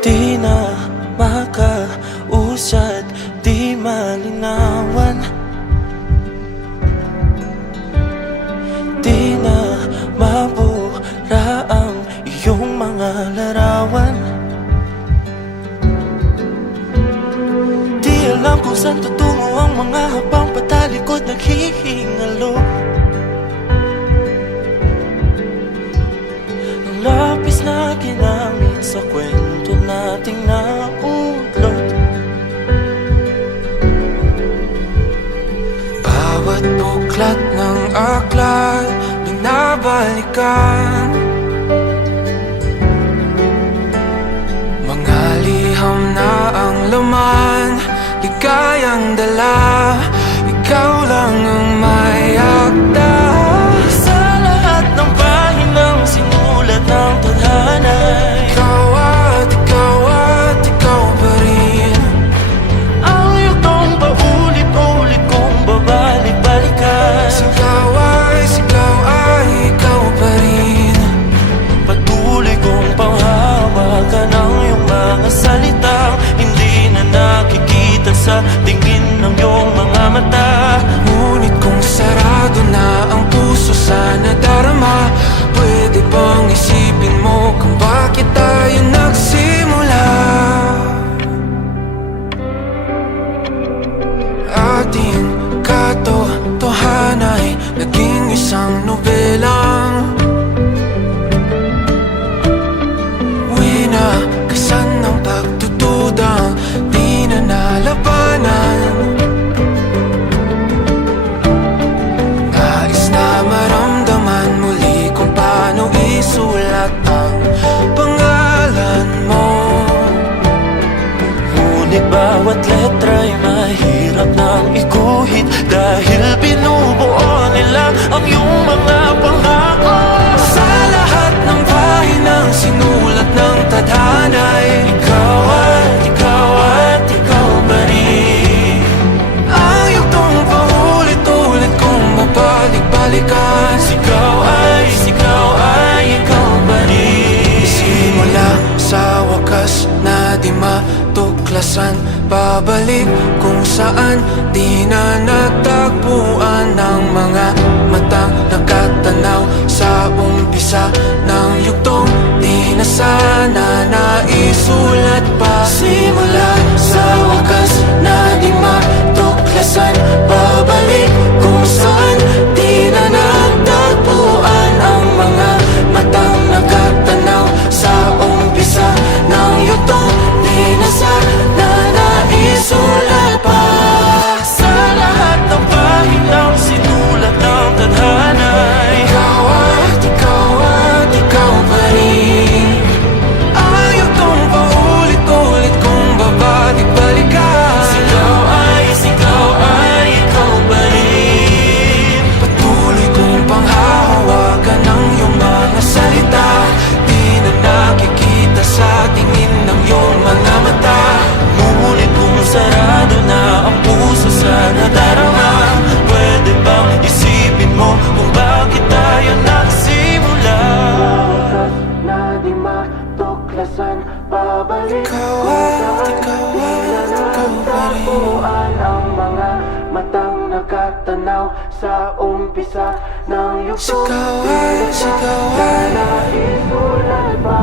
Di na makausad, di malinawan. Di na mabura ang iyong mga larawan. Di alam kung saan tutungo ang mga habang patalikod naghihingalo. Ang lapis na ginamit sa kwento nating naudlot. Bawat buklat ng aklat binabalikan. Mga liham na ang laman, ligayang dala, ikaw lang ang may akda. Sa lahat ng pahinang sinulat ng tadhana, ikaw at ikaw pa rin. Ang yugtong paulit-ulit kong babalik-balikan. Sigaw ay ikaw pa rin. Patuloy kong panghawakan ang iyong mga salitang hindi na nakikita sa tingin ng iyong mga mata. Ngunit kung sarado na ang puso sa nadarama, pwede bang isipin mo kung bakit tayo nagsimula? Ating katotohanan ay naging isang nobelang winakasan ng pagdududang di na nalabanan. Nais na maramdaman muli kung paano isulat ang pangalan mo. Ngunit bawat letra'y mahirap nang iguhit, dahil binubuo nila ang iyong mga pangako. Sa lahat ng pahinang sinulat ng tadhana'y ikaw at ikaw pa rin. Ang yugtong paulit-ulit kong mabalik-balikan. Sigaw ay ikaw pa rin. Simula sa wakas na di matuklasan, babalik kung saan di na natagpuan ng mga matang nakatanaw sa umpisa ng yugtong di na sana naisulat pa. Simula sa wakas na di matuklasan, babalik kung saan di na natagpuan ang mga matang nakatanaw sa umpisa ng yugtong di na sana naisulat pa. Sa lahat ng pahinang sinulat ng tadhana, ikaw at ikaw pa rin. Ang yugtong paulit-ulit kong babalik-balikan. Sigaw ay ikaw pa rin. Patuloy kong panghahawakan ang iyong mga salita, di na nakikita sa tingin ng iyong mga mata. Ngunit kung sarado na ang puso sa nadarama, pwede bang isipin mo kung bakit tayo nagsimula? Na di matuklasan, babalik ikaw pa rin. Ang mga matang nakatanaw sa umpisa ng yugtong. Sigaw ay naisulat pa.